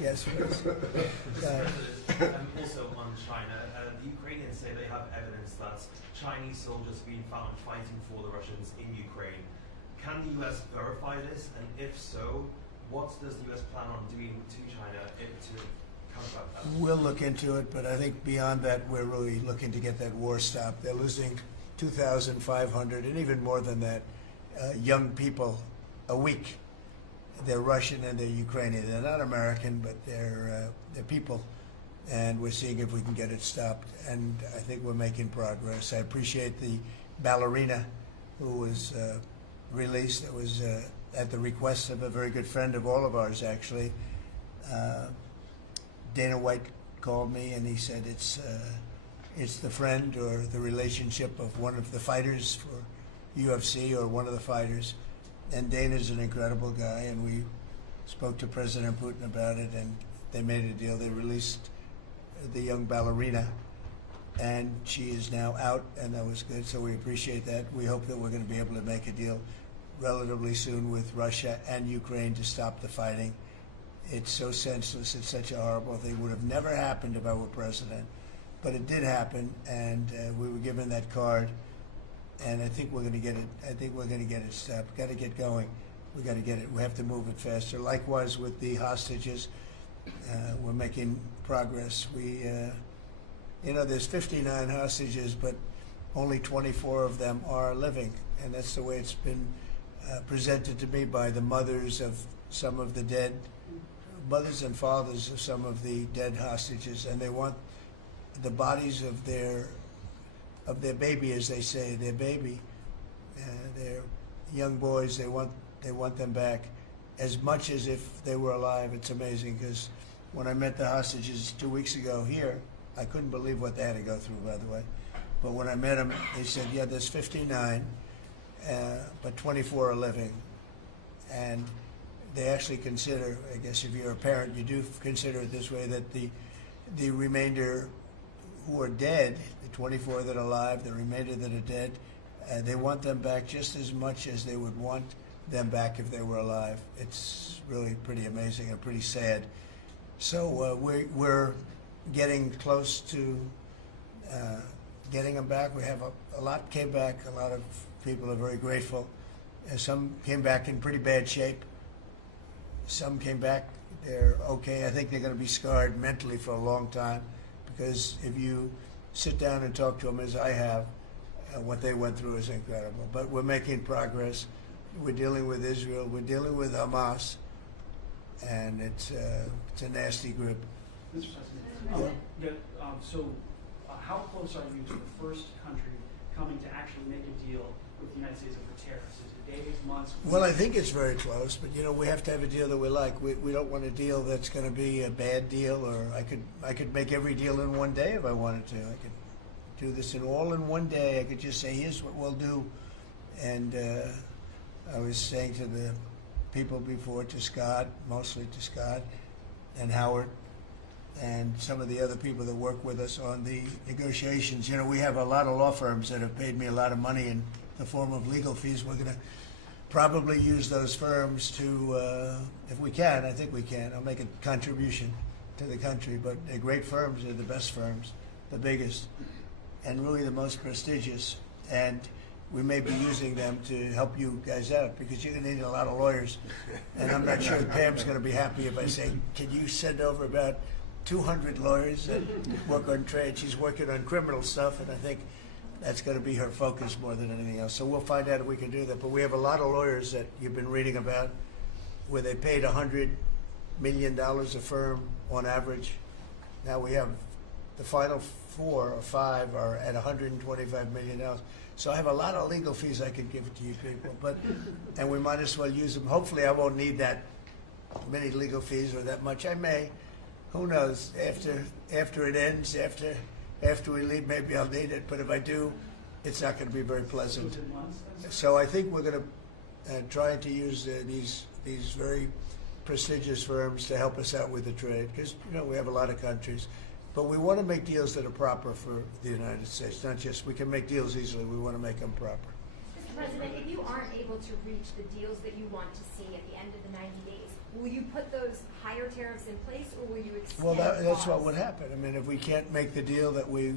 Yes, please. Also on China, the Ukrainians say they have evidence that Chinese soldiers have been found fighting for the Russians in Ukraine. Can the US verify this? And if so, what does the US plan on doing to China to combat that? We'll look into it, but I think beyond that, we're really looking to get that war stopped. They're losing 2,500 and even more than that young people a week. They're Russian and they're Ukrainian. They're not American, but they're people. And we're seeing if we can get it stopped. And I think we're making progress. I appreciate the ballerina who was released. It was at the request of a very good friend of all of ours, actually. Dana White called me and he said it's the friend or the relationship of one of the fighters for UFC or one of the fighters. And Dana's an incredible guy, and we spoke to President Putin about it, and they made a deal. They released the young ballerina, and she is now out, and that was good, so we appreciate that. We hope that we're going to be able to make a deal relatively soon with Russia and Ukraine to stop the fighting. It's so senseless. It's such a horrible thing. It would have never happened if I were president, but it did happen, and we were given that card. And I think we're going to get it. I think we're going to get it stopped. Got to get going. We got to get it. We have to move it faster. Likewise with the hostages, we're making progress. We, there's 59 hostages, but only 24 of them are living, and that's the way it's been presented to me by the mothers of some of the dead, mothers and fathers of some of the dead hostages, and they want the bodies of their baby, as they say, their baby, their young boys. They want them back as much as if they were alive. It's amazing, because when I met the hostages 2 weeks ago here, I couldn't believe what they had to go through, by the way. But when I met them, they said, yeah, there's 59, but 24 are living. And they actually consider, I guess if you're a parent, you do consider it this way, that the remainder who are dead, the 24 that are alive, the remainder that are dead, they want them back just as much as they would want them back if they were alive. It's really pretty amazing and pretty sad. So we're getting close to getting them back. We have a lot came back. A lot of people are very grateful. Some came back in pretty bad shape. Some came back, they're okay. I think they're going to be scarred mentally for a long time, because if you sit down and talk to them, as I have, what they went through is incredible. But we're making progress. We're dealing with Israel. We're dealing with Hamas, and it's a nasty group. Mr. President, how close are you to the first country coming to actually make a deal with the United States over tariffs? Is it days, months? Well, I think it's very close, but we have to have a deal that we like. We don't want a deal that's going to be a bad deal, or I could make every deal in one day if I wanted to. I could do this all in one day. I could just say, here's what we'll do. And I was saying to the people before, to Scott, mostly to Scott and Howard, and some of the other people that work with us on the negotiations. We have a lot of law firms that have paid me a lot of money in the form of legal fees. We're going to probably use those firms to, if we can, I think we can. I'll make a contribution to the country, but they're great firms. They're the best firms, the biggest, and really the most prestigious. And we may be using them to help you guys out, because you're going to need a lot of lawyers. And I'm not sure Pam's going to be happy if I say, can you send over about 200 lawyers that work on trade? She's working on criminal stuff, and I think that's going to be her focus more than anything else. So we'll find out if we can do that. But we have a lot of lawyers that you've been reading about, where they paid $100 million a firm on average. Now we have the final 4 or 5 are at $125 million. So I have a lot of legal fees I could give to you people, and we might as well use them. Hopefully I won't need that many legal fees or that much. I may. Who knows? After it ends, after we leave, maybe I'll need it. But if I do, it's not going to be very pleasant. So I think we're going to try to use these very prestigious firms to help us out with the trade, because we have a lot of countries. But we want to make deals that are proper for the United States, not just, we can make deals easily, we want to make them proper. Mr. President, if you aren't able to reach the deals that you want to see at the end of the 90 days, will you put those higher tariffs in place, or will you extend Well, that's what pause? would happen. I mean, if we can't make the deal that we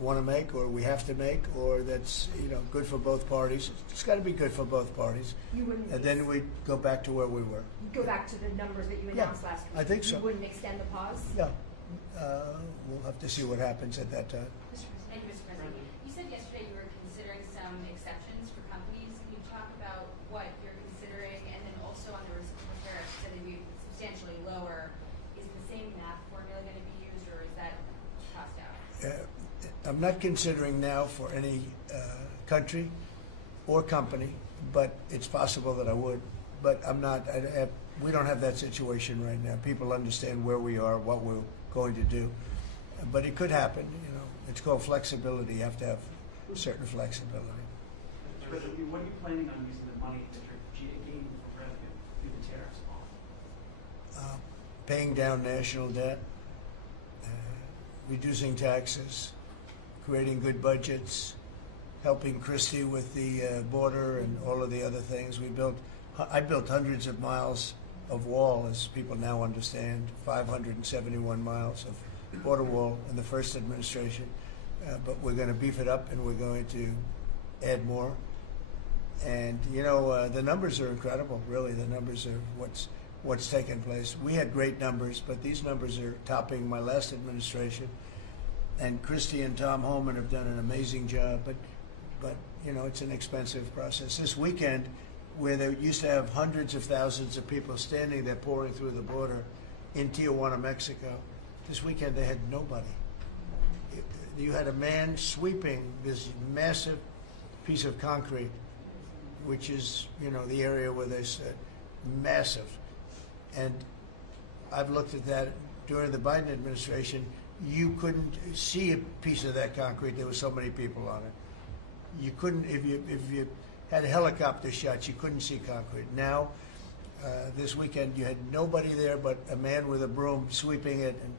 want to make, or we have to make, or that's good for both parties, it's got to be good for both parties. You wouldn't. And then we go back to where we were. Go back to the numbers that you Yeah, announced last week. I think so. You wouldn't extend the pause. Yeah, we'll have to see what happens at that time. Thank you, Mr. President. You said yesterday you were considering some exceptions for companies. Can you talk about what you're considering? And then also on the reciprocal tariffs, that it'd be substantially lower. Is the same math formula going to be used, or is that tossed out? I'm not considering now for any country or company, but it's possible that I would. But I'm not. We don't have that situation right now. People understand where we are, what we're going to do. But it could happen. It's called flexibility. You have to have certain flexibility. Mr. President, what are you planning on using the money that you're gaining from revenue through the tariffs on? Paying down national debt, reducing taxes, creating good budgets, helping Christie with the border and all of the other things. I built hundreds of miles of wall, as people now understand, 571 miles of border wall in the first administration. But we're going to beef it up, and we're going to add more. And the numbers are incredible. Really, the numbers are what's taken place. We had great numbers, but these numbers are topping my last administration. And Christie and Tom Homan have done an amazing job. But it's an expensive process. This weekend, where they used to have hundreds of thousands of people standing there pouring through the border in Tijuana, Mexico, this weekend they had nobody. You had a man sweeping this massive piece of concrete, which is, the area where they said massive. And I've looked at that during the Biden administration. You couldn't see a piece of that concrete. There were so many people on it. You couldn't, if you had helicopter shots, you couldn't see concrete. Now, this weekend, you had nobody there but a man with a broom sweeping it and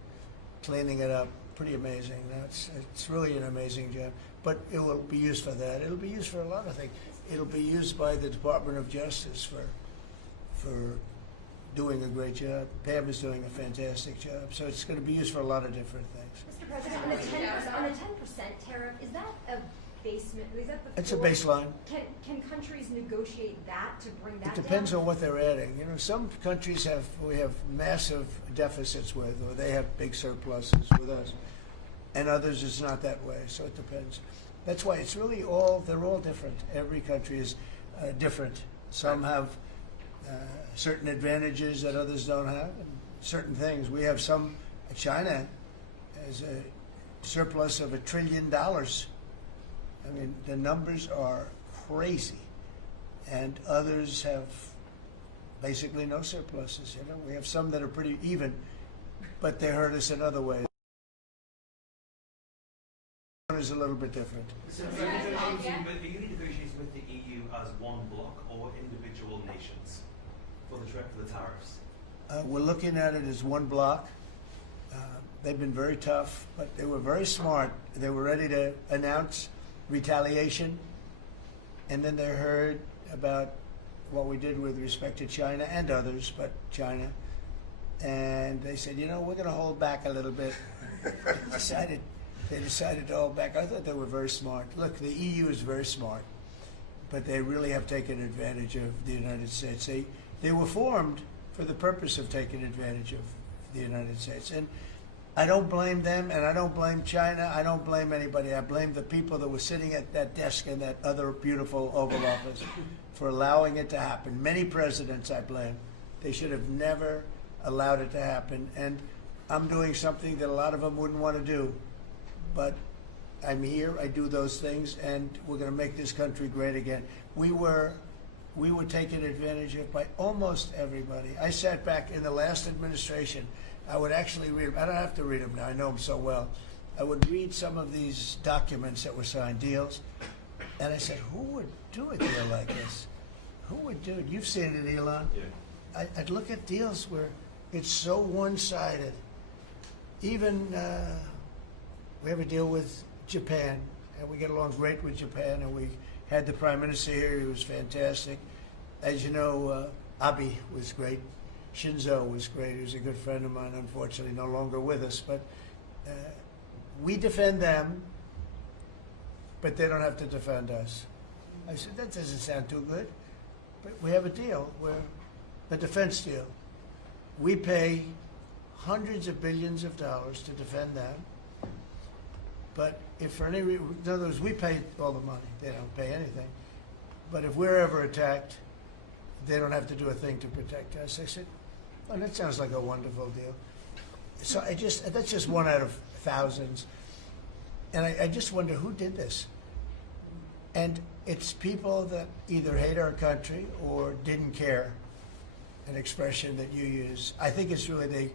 cleaning it up. Pretty amazing. It's really an amazing job. But it will be used for that. It'll be used for a lot of things. It'll be used by the Department of Justice for doing a great job. Pam is doing a fantastic job. So it's going to be used for a lot of different things. Mr. President, on the 10% tariff, is that a basement? Is that the It's a floor? baseline. Can countries negotiate that to bring that It depends down? on what they're adding. Some countries we have massive deficits with, or they have big surpluses with us, and others it's not that way. So it depends. That's why it's really they're all different. Every country is different. Some have certain advantages that others don't have, and certain things. We have some. China has a surplus of $1 trillion. I mean, the numbers are crazy, and others have basically no surpluses. We have some that are pretty even, but they hurt us in other ways. One is a little bit different. So are you negotiating with the EU as one bloc or individual nations for the tariffs? We're looking at it as one block. They've been very tough, but they were very smart. They were ready to announce retaliation, and then they heard about what we did with respect to China and others, but China, and they said, we're going to hold back a little bit. They decided to hold back. I thought they were very smart. Look, the EU is very smart, but they really have taken advantage of the United States. They were formed for the purpose of taking advantage of the United States, and I don't blame them, and I don't blame China. I don't blame anybody. I blame the people that were sitting at that desk in that other beautiful Oval Office for allowing it to happen. Many presidents I blame. They should have never allowed it to happen. And I'm doing something that a lot of them wouldn't want to do. But I'm here, I do those things, and we're going to make this country great again. We were taken advantage of by almost everybody. I sat back in the last administration. I would actually read them. I don't have to read them now. I know them so well. I would read some of these documents that were signed, deals, and I said, who would do a deal like this? Who would do it? You've seen it, Elon. Yeah. I'd look at deals where it's so one-sided. Even we have a deal with Japan, and we get along great with Japan, and we had the Prime Minister here. He was fantastic. As you know, Abe was great. Shinzo was great. He was a good friend of mine, unfortunately no longer with us. But we defend them, but they don't have to defend us. I said, that doesn't sound too good. But we have a deal, a defense deal. We pay hundreds of billions of dollars to defend them. But if for any reason, in other words, we pay all the money. They don't pay anything. But if we're ever attacked, they don't have to do a thing to protect us. I said, well, that sounds like a wonderful deal. So that's just one out of thousands. And I just wonder who did this. And it's people that either hate our country or didn't care, an expression that you use. I think it's really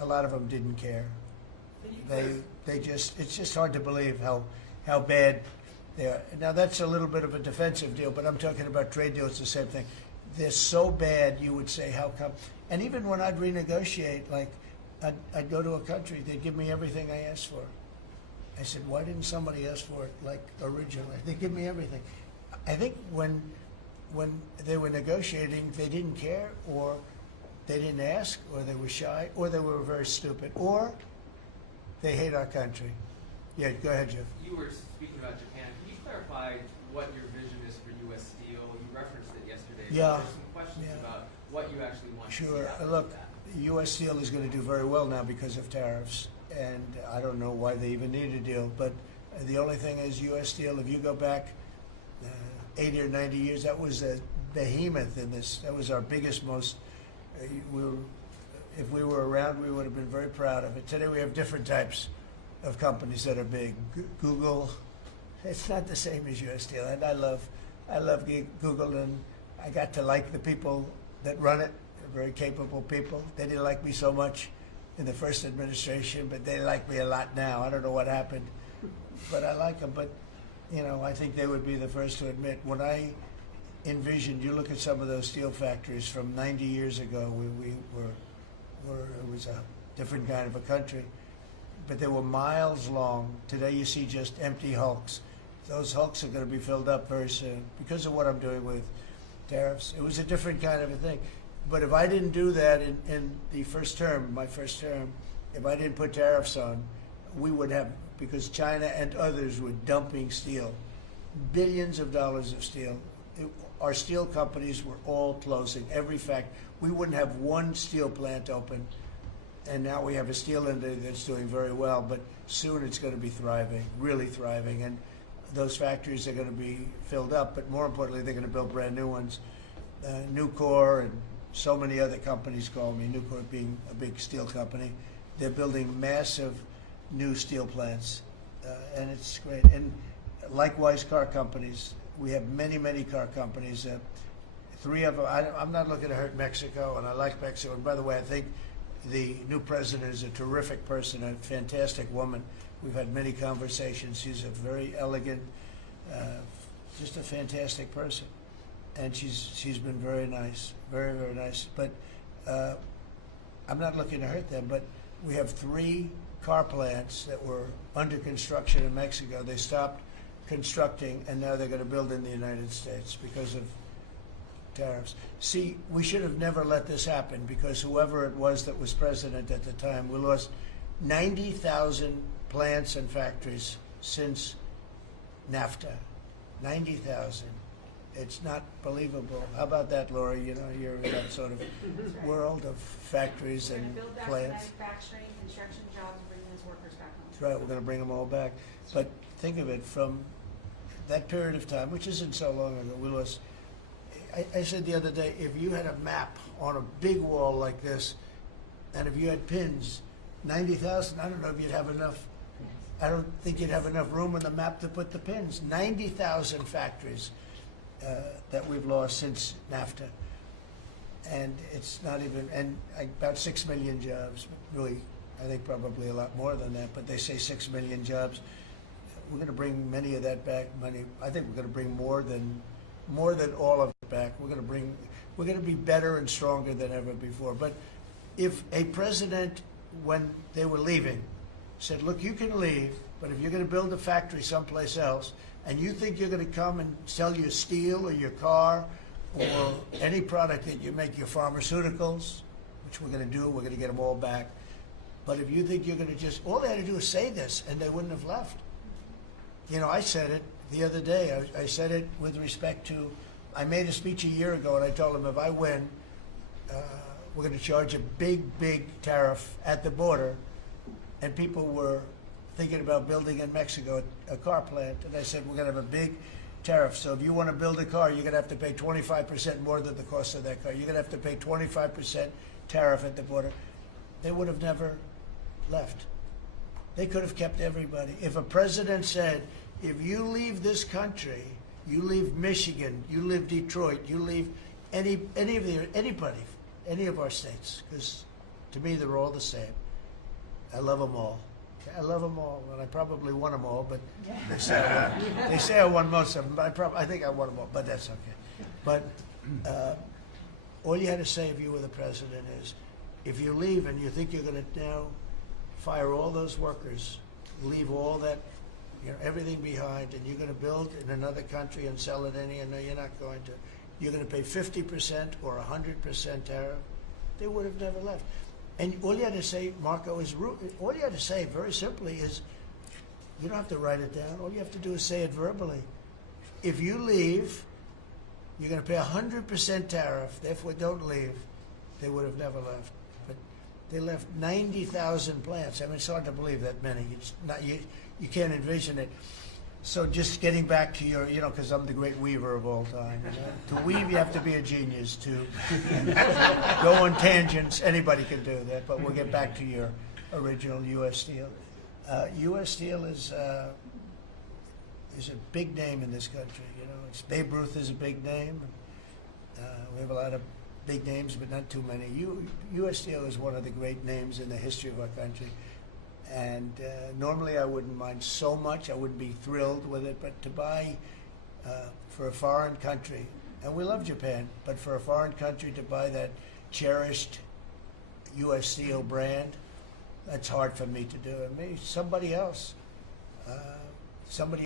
a lot of them didn't care. It's just hard to believe how bad they are. Now that's a little bit of a defensive deal, but I'm talking about trade deals, the same thing. They're so bad, you would say, how come? And even when I'd renegotiate, like I'd go to a country, they'd give me everything I asked for. I said, why didn't somebody ask for it like originally? They give me everything. I think when they were negotiating, they didn't care, or they didn't ask, or they were shy, or they were very stupid, or they hate our country. Yeah, go ahead, Jeff. You were speaking about Japan. Can you clarify what your vision is for U.S. Steel? You referenced it yesterday. Yeah. There's some questions about what you actually want to see Sure. out of Look, that. U.S. Steel is going to do very well now because of tariffs, and I don't know why they even need a deal. But the only thing is, U.S. Steel, if you go back 80 or 90 years, that was a behemoth in this. That was our biggest, most. If we were around, we would have been very proud of it. Today we have different types of companies that are big. Google, it's not the same as U.S. Steel, and I love Google, and I got to like the people that run it. They're very capable people. They didn't like me so much in the first administration, but they like me a lot now. I don't know what happened, but I like them. But I think they would be the first to admit, when I envisioned, you look at some of those steel factories from 90 years ago, it was a different kind of a country, but they were miles long. Today you see just empty hulks. Those hulks are going to be filled up very soon because of what I'm doing with tariffs. It was a different kind of a thing. But if I didn't do that in the first term, my first term, if I didn't put tariffs on, we would have, because China and others were dumping steel, billions of dollars of steel. Our steel companies were all closing, every factory. We wouldn't have one steel plant open, and now we have a steel industry that's doing very well, but soon it's going to be thriving, really thriving, and those factories are going to be filled up, but more importantly, they're going to build brand new ones. Nucor and so many other companies call me, Nucor being a big steel company. They're building massive new steel plants, and it's great. And likewise, car companies. We have many, many car companies. 3 of them, I'm not looking to hurt Mexico, and I like Mexico. And by the way, I think the new president is a terrific person, a fantastic woman. We've had many conversations. She's a very elegant, just a fantastic person. And she's been very nice, very, very nice. But I'm not looking to hurt them, but we have 3 car plants that were under construction in Mexico. They stopped constructing, and now they're going to build in the United States because of tariffs. See, we should have never let this happen, because whoever it was that was president at the time, we lost 90,000 plants and factories since NAFTA. 90,000. It's not believable. How about that, Laura? You're in that sort of world of factories and build back plants. manufacturing, construction jobs, bringing those workers back home. That's right. We're going to bring them all back. But think of it, from that period of time, which isn't so long ago, we lost. I said the other day, if you had a map on a big wall like this, and if you had pins, 90,000, I don't know if you'd have enough. I don't think you'd have enough room on the map to put the pins. 90,000 factories that we've lost since NAFTA. And it's not even, and about 6 million jobs. Really, I think probably a lot more than that, but they say 6 million jobs. We're going to bring many of that back. I think we're going to bring more than all of it back. We're going to be better and stronger than ever before. But if a president, when they were leaving, said, look, you can leave, but if you're going to build a factory someplace else, and you think you're going to come and sell your steel or your car or any product that you make, your pharmaceuticals, which we're going to do. We're going to get them all back. But if you think you're going to just, all they had to do is say this, and they wouldn't have left. You know, I said it the other day. I said it with respect to, I made a speech a year ago, and I told them if I win, we're going to charge a big, big tariff at the border. And people were thinking about building in Mexico a car plant. And I said, we're going to have a big tariff. So if you want to build a car, you're going to have to pay 25% more than the cost of that car. You're going to have to pay 25% tariff at the border. They would have never left. They could have kept everybody. If a president said, if you leave this country, you leave Michigan, you leave Detroit, you leave anybody, any of our states, because to me they're all the same. I love them all. I love them all, and I probably won them all, but they say I won most of them, but I think I won them all, but that's okay. But all you had to say if you were the president is, if you leave and you think you're going to now fire all those workers, leave all that, you know, everything behind, and you're going to build in another country and sell it anywhere. No, you're not going to. You're going to pay 50% or 100% tariff. They would have never left. And all you had to say, Marco, is all you had to say very simply is, you don't have to write it down. All you have to do is say it verbally. If you leave, you're going to pay 100% tariff. Therefore, don't leave. They would have never left. But they left 90,000 plants. I mean, it's hard to believe that many. It's not, you can't envision it. So just getting back to your, you know, because I'm the great weaver of all time. You know? To weave, you have to be a genius. To go on tangents, anybody can do that. But we'll get back to your original U.S. Steel. U.S. Steel is a big name in this country. You know, Babe Ruth is a big name. We have a lot of big names, but not too many. U.S. Steel is one of the great names in the history of our country. And normally I wouldn't mind so much. I wouldn't be thrilled with it. But to buy for a foreign country, and we love Japan, but for a foreign country to buy that cherished U.S. Steel brand, that's hard for me to do. And maybe somebody else, somebody